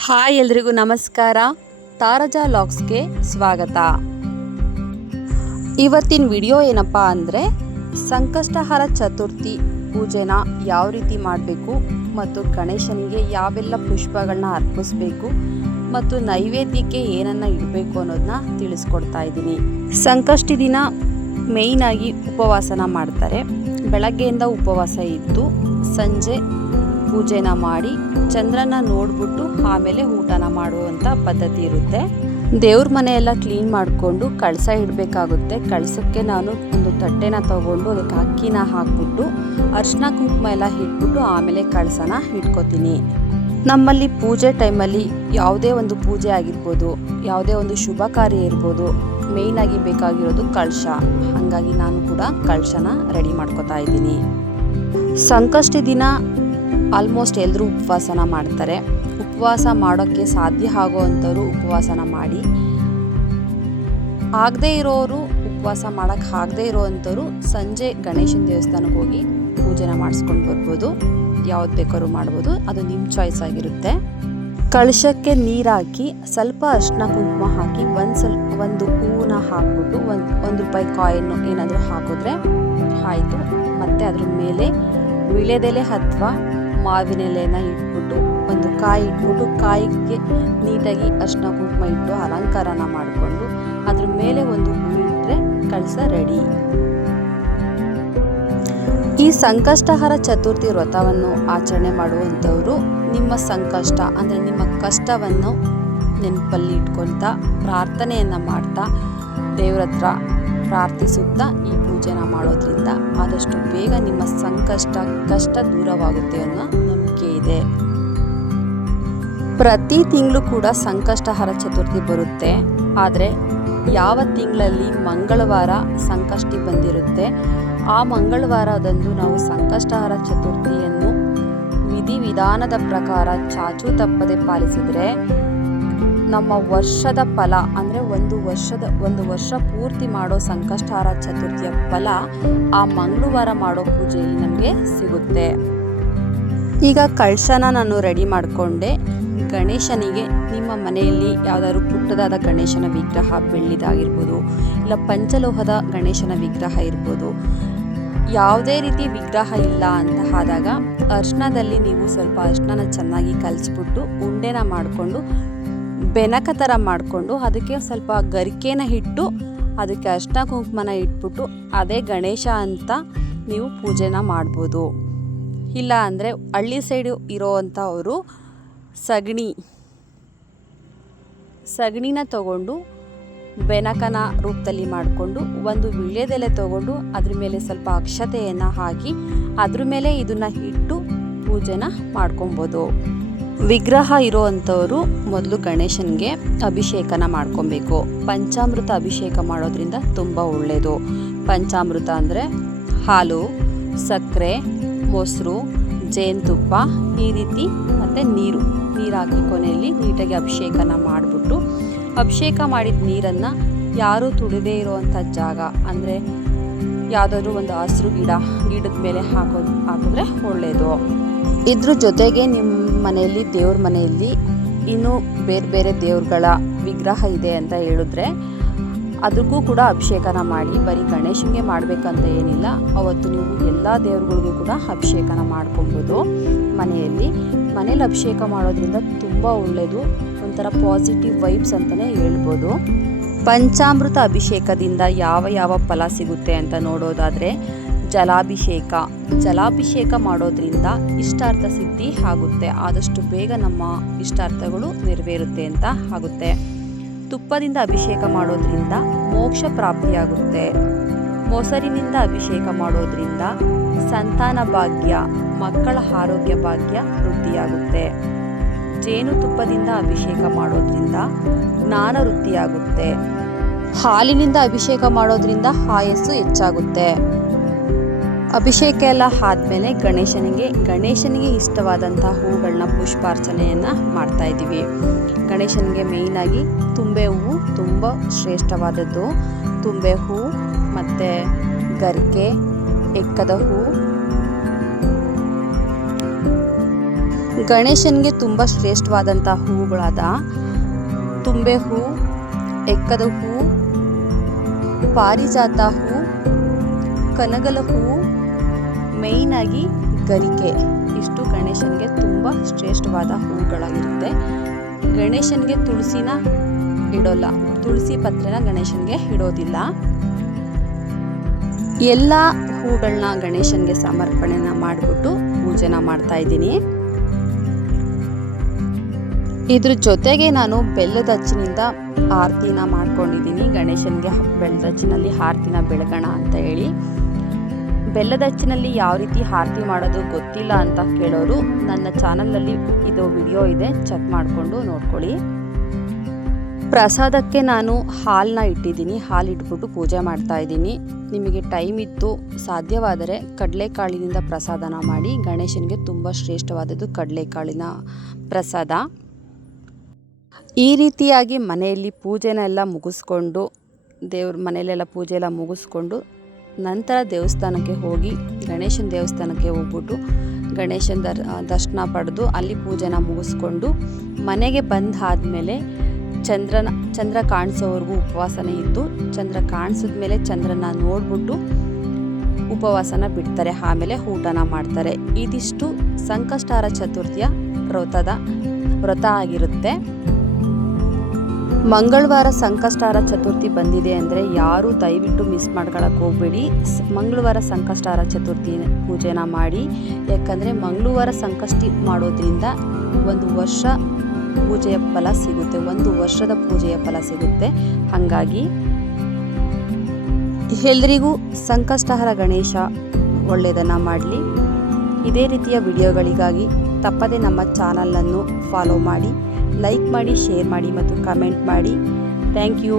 Hi ಎಲ್ರಿಗೂ ನಮಸ್ಕಾರ. ತಾರಜಾ ಲಾಗ್ಸ್ಗೆ ಸ್ವಾಗತ. ಇವತ್ತಿನ ವಿಡಿಯೋ ಏನಪ್ಪ ಅಂದರೆ ಸಂಕಷ್ಟಹರ ಚತುರ್ಥಿ ಪೂಜೆನ ಯಾವ ರೀತಿ ಮಾಡಬೇಕು ಮತ್ತು ಗಣೇಶನಿಗೆ ಯಾವೆಲ್ಲ ಪುಷ್ಪಗಳನ್ನ ಅರ್ಪಿಸಬೇಕು ಮತ್ತು ನೈವೇದ್ಯಕ್ಕೆ ಏನನ್ನು ಇಡಬೇಕು ಅನ್ನೋದನ್ನ ತಿಳಿಸ್ಕೊಡ್ತಾ ಇದ್ದೀನಿ. ಸಂಕಷ್ಟಿ ದಿನ ಮೇಯ್ನಾಗಿ ಉಪವಾಸನ ಮಾಡ್ತಾರೆ. ಬೆಳಗ್ಗೆಯಿಂದ ಉಪವಾಸ ಇದ್ದು ಸಂಜೆ ಪೂಜೆನ ಮಾಡಿ ಚಂದ್ರನ ನೋಡ್ಬಿಟ್ಟು ಆಮೇಲೆ ಊಟನ ಮಾಡುವಂಥ ಪದ್ಧತಿ ಇರುತ್ತೆ. ದೇವ್ರ ಮನೆಯೆಲ್ಲ ಕ್ಲೀನ್ ಮಾಡಿಕೊಂಡು ಕಳಸ ಇಡಬೇಕಾಗುತ್ತೆ. ಕಳಸಕ್ಕೆ ನಾನು ಒಂದು ತಟ್ಟೆನ ತಗೊಂಡು ಅದಕ್ಕೆ ಅಕ್ಕಿನ ಹಾಕ್ಬಿಟ್ಟು ಅರಿಶಿನ ಕುಂಕುಮ ಎಲ್ಲ ಇಟ್ಬಿಟ್ಟು ಆಮೇಲೆ ಕಳಸನ ಇಟ್ಕೋತೀನಿ. ನಮ್ಮಲ್ಲಿ ಪೂಜೆ ಟೈಮಲ್ಲಿ ಯಾವುದೇ ಒಂದು ಪೂಜೆ ಆಗಿರ್ಬೋದು, ಯಾವುದೇ ಒಂದು ಶುಭ ಕಾರ್ಯ ಇರ್ಬೋದು, ಮೇಯ್ನಾಗಿ ಬೇಕಾಗಿರೋದು ಕಳಶ. ಹಾಗಾಗಿ ನಾನು ಕೂಡ ಕಳಶನ ರೆಡಿ ಮಾಡ್ಕೋತಾ ಇದ್ದೀನಿ. ಸಂಕಷ್ಟಿ ದಿನ ಆಲ್ಮೋಸ್ಟ್ ಎಲ್ಲರೂ ಉಪವಾಸನ ಮಾಡ್ತಾರೆ. ಉಪವಾಸ ಮಾಡೋಕ್ಕೆ ಸಾಧ್ಯ ಆಗೋವಂಥವ್ರು ಉಪವಾಸನ ಮಾಡಿ, ಆಗದೇ ಇರೋರು ಉಪವಾಸ ಮಾಡೋಕ್ಕೆ ಆಗದೇ ಇರೋವಂಥವ್ರು ಸಂಜೆ ಗಣೇಶನ ದೇವಸ್ಥಾನಕ್ಕೆ ಹೋಗಿ ಪೂಜೆನ ಮಾಡಿಸ್ಕೊಂಡು ಬರ್ಬೋದು. ಯಾವ್ದು ಬೇಕಾದ್ರೂ ಮಾಡ್ಬೋದು, ಅದು ನಿಮ್ಮ ಚಾಯ್ಸ್ ಆಗಿರುತ್ತೆ. ಕಳಶಕ್ಕೆ ನೀರು ಹಾಕಿ ಸ್ವಲ್ಪ ಅರಿಶಿನ ಕುಂಕುಮ ಹಾಕಿ ಒಂದು ಹೂವನ್ನ ಹಾಕ್ಬಿಟ್ಟು ಒಂದು ರೂಪಾಯಿ ಕಾಯಿನ್ನು ಏನಾದರೂ ಹಾಕಿದ್ರೆ ಆಯಿತು. ಮತ್ತು ಅದ್ರ ಮೇಲೆ ವಿಳೆದೆಲೆ ಅಥವಾ ಮಾವಿನ ಎಲೆನ ಇಟ್ಬಿಟ್ಟು ಒಂದು ಕಾಯಿ ಇಟ್ಬಿಟ್ಟು ಕಾಯಿಗೆ ನೀಟಾಗಿ ಅರಿಶಿನ ಕುಂಕುಮ ಇಟ್ಟು ಅಲಂಕಾರನ ಮಾಡಿಕೊಂಡು ಅದ್ರ ಮೇಲೆ ಒಂದು ಹೂ ಇಟ್ಟರೆ ಕಳಸ ರೆಡಿ. ಈ ಸಂಕಷ್ಟಹರ ಚತುರ್ಥಿ ವ್ರತವನ್ನು ಆಚರಣೆ ಮಾಡುವಂಥವರು ನಿಮ್ಮ ಸಂಕಷ್ಟ ಅಂದರೆ ನಿಮ್ಮ ಕಷ್ಟವನ್ನು ನೆನಪಲ್ಲಿ ಇಟ್ಕೊಳ್ತಾ ಪ್ರಾರ್ಥನೆಯನ್ನು ಮಾಡ್ತಾ ದೇವ್ರ ಹತ್ರ ಪ್ರಾರ್ಥಿಸುತ್ತಾ ಈ ಪೂಜೆನ ಮಾಡೋದ್ರಿಂದ ಆದಷ್ಟು ಬೇಗ ನಿಮ್ಮ ಕಷ್ಟ ದೂರವಾಗುತ್ತೆ ಅನ್ನೋ ನಂಬಿಕೆ ಇದೆ. ಪ್ರತಿ ತಿಂಗಳು ಕೂಡ ಸಂಕಷ್ಟಹರ ಚತುರ್ಥಿ ಬರುತ್ತೆ. ಆದರೆ ಯಾವ ತಿಂಗಳಲ್ಲಿ ಮಂಗಳವಾರ ಸಂಕಷ್ಟಿ ಬಂದಿರುತ್ತೆ ಆ ಮಂಗಳವಾರದಂದು ನಾವು ಸಂಕಷ್ಟಹರ ಚತುರ್ಥಿಯನ್ನು ವಿಧಿವಿಧಾನದ ಪ್ರಕಾರ ಚಾಚೂ ತಪ್ಪದೆ ಪಾಲಿಸಿದರೆ ನಮ್ಮ ವರ್ಷದ ಫಲ ಅಂದರೆ ಒಂದು ವರ್ಷ ಪೂರ್ತಿ ಮಾಡೋ ಸಂಕಷ್ಟಹರ ಚತುರ್ಥಿಯ ಫಲ ಆ ಮಂಗಳವಾರ ಮಾಡೋ ಪೂಜೆಯಲ್ಲಿ ನಮಗೆ ಸಿಗುತ್ತೆ. ಈಗ ಕಳಶನ ನಾನು ರೆಡಿ ಮಾಡಿಕೊಂಡೆ. ಗಣೇಶನಿಗೆ ನಿಮ್ಮ ಮನೆಯಲ್ಲಿ ಯಾವುದಾದ್ರು ಪುಟ್ಟದಾದ ಗಣೇಶನ ವಿಗ್ರಹ, ಬೆಳ್ಳಿದಾಗಿರ್ಬೋದು, ಇಲ್ಲ ಪಂಚಲೋಹದ ಗಣೇಶನ ವಿಗ್ರಹ ಇರ್ಬೋದು, ಯಾವುದೇ ರೀತಿ ವಿಗ್ರಹ ಇಲ್ಲ ಅಂತ ಆದಾಗ ಅರಿಶಿನದಲ್ಲಿ ನೀವು ಸ್ವಲ್ಪ ಅರಿಶಿನ ಚೆನ್ನಾಗಿ ಕಲಿಸ್ಬಿಟ್ಟು ಉಂಡೆನ ಮಾಡಿಕೊಂಡು ಬೆನಕ ಥರ ಮಾಡಿಕೊಂಡು ಅದಕ್ಕೆ ಸ್ವಲ್ಪ ಗರಿಕೆನ ಇಟ್ಟು ಅದಕ್ಕೆ ಅರಿಶಿನ ಕುಂಕುಮನ ಇಟ್ಬಿಟ್ಟು ಅದೇ ಗಣೇಶ ಅಂತ ನೀವು ಪೂಜೆನ ಮಾಡ್ಬೋದು. ಇಲ್ಲ ಅಂದರೆ ಹಳ್ಳಿ ಸೈಡು ಇರೋವಂಥವರು ಸಗಣಿನ ತಗೊಂಡು ಬೆನಕನ ರೂಪದಲ್ಲಿ ಮಾಡಿಕೊಂಡು ಒಂದು ವಿಳ್ಯದೆಲೆ ತಗೊಂಡು ಅದ್ರ ಮೇಲೆ ಸ್ವಲ್ಪ ಅಕ್ಷತೆಯನ್ನು ಹಾಕಿ ಅದ್ರ ಮೇಲೆ ಇದನ್ನು ಇಟ್ಟು ಪೂಜೆನ ಮಾಡ್ಕೊಬೋದು. ವಿಗ್ರಹ ಇರೋವಂಥವರು ಮೊದಲು ಗಣೇಶನಿಗೆ ಅಭಿಷೇಕನ ಮಾಡ್ಕೊಬೇಕು. ಪಂಚಾಮೃತ ಅಭಿಷೇಕ ಮಾಡೋದ್ರಿಂದ ತುಂಬ ಒಳ್ಳೆಯದು. ಪಂಚಾಮೃತ ಅಂದರೆ ಹಾಲು, ಸಕ್ಕರೆ, ಮೊಸರು, ಜೇನುತುಪ್ಪ ಈ ರೀತಿ ಮತ್ತು ನೀರು ಹಾಕಿ ಕೊನೆಯಲ್ಲಿ ನೀಟಾಗಿ ಅಭಿಷೇಕನ ಮಾಡಿಬಿಟ್ಟು ಅಭಿಷೇಕ ಮಾಡಿದ ನೀರನ್ನು ಯಾರೂ ತುಳಿದೇ ಇರೋವಂಥ ಜಾಗ ಅಂದರೆ ಯಾವುದಾದ್ರೂ ಒಂದು ಹಸಿರು ಗಿಡದ ಮೇಲೆ ಹಾಕಿದ್ರೆ ಒಳ್ಳೆಯದು. ಇದ್ರ ಜೊತೆಗೆ ನಿಮ್ಮ ಮನೆಯಲ್ಲಿ ದೇವ್ರ ಮನೆಯಲ್ಲಿ ಇನ್ನೂ ಬೇರೆ ಬೇರೆ ದೇವ್ರುಗಳ ವಿಗ್ರಹ ಇದೆ ಅಂತ ಹೇಳಿದ್ರೆ ಅದಕ್ಕೂ ಕೂಡ ಅಭಿಷೇಕನ ಮಾಡಿ. ಬರೀ ಗಣೇಶನಿಗೆ ಮಾಡಬೇಕಂತ ಏನಿಲ್ಲ, ಅವತ್ತು ನೀವು ಎಲ್ಲ ದೇವ್ರುಗಳಿಗೂ ಕೂಡ ಅಭಿಷೇಕನ ಮಾಡ್ಕೊಬೋದು. ಮನೆಯಲ್ಲಿ ಅಭಿಷೇಕ ಮಾಡೋದ್ರಿಂದ ತುಂಬ ಒಳ್ಳೆಯದು, ಒಂಥರ ಪಾಸಿಟಿವ್ ವೈಬ್ಸ್ ಅಂತಲೇ ಹೇಳ್ಬೋದು. ಪಂಚಾಮೃತ ಅಭಿಷೇಕದಿಂದ ಯಾವ ಫಲ ಸಿಗುತ್ತೆ ಅಂತ ನೋಡೋದಾದರೆ ಜಲಾಭಿಷೇಕ ಮಾಡೋದ್ರಿಂದ ಇಷ್ಟಾರ್ಥ ಸಿದ್ಧಿ ಆಗುತ್ತೆ. ಆದಷ್ಟು ಬೇಗ ನಮ್ಮ ಇಷ್ಟಾರ್ಥಗಳು ನೆರವೇರುತ್ತೆ ಅಂತ ಆಗುತ್ತೆ. ತುಪ್ಪದಿಂದ ಅಭಿಷೇಕ ಮಾಡೋದ್ರಿಂದ ಮೋಕ್ಷ ಪ್ರಾಪ್ತಿಯಾಗುತ್ತೆ. ಮೊಸರಿನಿಂದ ಅಭಿಷೇಕ ಮಾಡೋದ್ರಿಂದ ಸಂತಾನ ಭಾಗ್ಯ, ಮಕ್ಕಳ ಆರೋಗ್ಯ ಭಾಗ್ಯ ವೃದ್ಧಿಯಾಗುತ್ತೆ. ಜೇನುತುಪ್ಪದಿಂದ ಅಭಿಷೇಕ ಮಾಡೋದ್ರಿಂದ ಜ್ಞಾನ ವೃದ್ಧಿಯಾಗುತ್ತೆ. ಹಾಲಿನಿಂದ ಅಭಿಷೇಕ ಮಾಡೋದ್ರಿಂದ ಆಯಸ್ಸು ಹೆಚ್ಚಾಗುತ್ತೆ. ಅಭಿಷೇಕ ಎಲ್ಲ ಆದಮೇಲೆ ಗಣೇಶನಿಗೆ ಇಷ್ಟವಾದಂಥ ಹೂಗಳನ್ನ ಪುಷ್ಪಾರ್ಚನೆಯನ್ನು ಮಾಡ್ತಾ ಇದ್ದೀವಿ. ಗಣೇಶನಿಗೆ ಮೇಯ್ನಾಗಿ ತುಂಬೆ ಹೂವು ತುಂಬ ಶ್ರೇಷ್ಠವಾದದ್ದು. ತುಂಬೆ ಹೂವು ಮತ್ತು ಗರಿಕೆ, ಎಕ್ಕದ ಹೂವು ಗಣೇಶನಿಗೆ ತುಂಬ ಶ್ರೇಷ್ಠವಾದಂಥ ಹೂವುಗಳಾದ ತುಂಬೆ ಹೂ, ಎಕ್ಕದ ಹೂ, ಪಾರಿಜಾತ ಹೂ, ಕನಗಲ ಹೂವು, ಮೇಯ್ನಾಗಿ ಗರಿಕೆ, ಇಷ್ಟು ಗಣೇಶನಿಗೆ ತುಂಬ ಶ್ರೇಷ್ಠವಾದ ಹೂವುಗಳಾಗಿರುತ್ತೆ. ಗಣೇಶನಿಗೆ ತುಳಸಿನ ಇಡೋಲ್ಲ, ತುಳಸಿ ಪತ್ರೆನ ಗಣೇಶನಿಗೆ ಇಡೋದಿಲ್ಲ. ಎಲ್ಲ ಹೂಗಳನ್ನ ಗಣೇಶನಿಗೆ ಸಮರ್ಪಣೆನ ಮಾಡಿಬಿಟ್ಟು ಪೂಜೆನ ಮಾಡ್ತಾ ಇದ್ದೀನಿ. ಇದ್ರ ಜೊತೆಗೆ ನಾನು ಬೆಲ್ಲದ ಹಚ್ಚಿನಿಂದ ಆರತಿನ ಮಾಡ್ಕೊಂಡಿದ್ದೀನಿ. ಗಣೇಶನಿಗೆ ಬೆಲ್ಲದ ಹಚ್ಚಿನಲ್ಲಿ ಆರತಿನ ಬೆಳಗೋಣ ಅಂತ ಹೇಳಿ. ಬೆಲ್ಲದ ಹಚ್ಚಿನಲ್ಲಿ ಯಾವ ರೀತಿ ಆರತಿ ಮಾಡೋದು ಗೊತ್ತಿಲ್ಲ ಅಂತ ಕೇಳೋರು ನನ್ನ ಚಾನಲಲ್ಲಿ ಇದು ವಿಡಿಯೋ ಇದೆ, ಚೆಕ್ ಮಾಡಿಕೊಂಡು ನೋಡ್ಕೊಳ್ಳಿ. ಪ್ರಸಾದಕ್ಕೆ ನಾನು ಹಾಲನ್ನ ಇಟ್ಟಿದ್ದೀನಿ, ಹಾಲು ಇಟ್ಬಿಟ್ಟು ಪೂಜೆ ಮಾಡ್ತಾ ಇದ್ದೀನಿ. ನಿಮಗೆ ಟೈಮ್ ಇತ್ತು ಸಾಧ್ಯವಾದರೆ ಕಡಲೆಕಾಳಿನಿಂದ ಪ್ರಸಾದನ ಮಾಡಿ. ಗಣೇಶನಿಗೆ ತುಂಬ ಶ್ರೇಷ್ಠವಾದದ್ದು ಕಡಲೆಕಾಳಿನ ಪ್ರಸಾದ. ಈ ರೀತಿಯಾಗಿ ಮನೆಯಲ್ಲಿ ಪೂಜೆನೆಲ್ಲ ಮುಗಿಸ್ಕೊಂಡು, ದೇವ್ರ ಮನೆಯಲ್ಲೆಲ್ಲ ಪೂಜೆ ಎಲ್ಲ ಮುಗಿಸ್ಕೊಂಡು ನಂತರ ದೇವಸ್ಥಾನಕ್ಕೆ ಹೋಗಿ ಗಣೇಶನ ದೇವಸ್ಥಾನಕ್ಕೆ ಹೋಗ್ಬಿಟ್ಟು ಗಣೇಶನ ದರ್ಶನ ಪಡೆದು ಅಲ್ಲಿ ಪೂಜೆನ ಮುಗಿಸ್ಕೊಂಡು ಮನೆಗೆ ಬಂದಾದಮೇಲೆ ಚಂದ್ರ ಕಾಣಿಸೋವರೆಗೂ ಉಪವಾಸನೇ ಇದ್ದು, ಚಂದ್ರ ಕಾಣಿಸಿದ್ಮೇಲೆ ಚಂದ್ರನ ನೋಡ್ಬಿಟ್ಟು ಉಪವಾಸನ ಬಿಡ್ತಾರೆ. ಆಮೇಲೆ ಊಟನ ಮಾಡ್ತಾರೆ. ಇದಿಷ್ಟು ಸಂಕಷ್ಟಾರ ಚತುರ್ಥಿಯ ವ್ರತ ಆಗಿರುತ್ತೆ. ಮಂಗಳವಾರ ಸಂಕಷ್ಟಾರ ಚತುರ್ಥಿ ಬಂದಿದೆ ಅಂದರೆ ಯಾರೂ ದಯವಿಟ್ಟು ಮಿಸ್ ಮಾಡ್ಕೊಳಕ್ಕೆ ಹೋಗಬೇಡಿ. ಮಂಗಳವಾರ ಸಂಕಷ್ಟಾರ ಚತುರ್ಥಿ ಪೂಜೆನ ಮಾಡಿ. ಯಾಕಂದರೆ ಮಂಗಳವಾರ ಸಂಕಷ್ಟಿ ಮಾಡೋದ್ರಿಂದ ಒಂದು ವರ್ಷ ಪೂಜೆಯ ಫಲ ಸಿಗುತ್ತೆ, ಒಂದು ವರ್ಷದ ಪೂಜೆಯ ಫಲ ಸಿಗುತ್ತೆ. ಹಾಗಾಗಿ ಎಲ್ರಿಗೂ ಸಂಕಷ್ಟಹರ ಗಣೇಶ ಒಳ್ಳೆಯದನ್ನು ಮಾಡಲಿ. ಇದೇ ರೀತಿಯ ವಿಡಿಯೋಗಳಿಗಾಗಿ ತಪ್ಪದೆ ನಮ್ಮ ಚಾನಲನ್ನು ಫಾಲೋ ಮಾಡಿ, ಲೈಕ್ ಮಾಡಿ, ಶೇರ್ ಮಾಡಿ ಮತ್ತು ಕಮೆಂಟ್ ಮಾಡಿ. Thank you.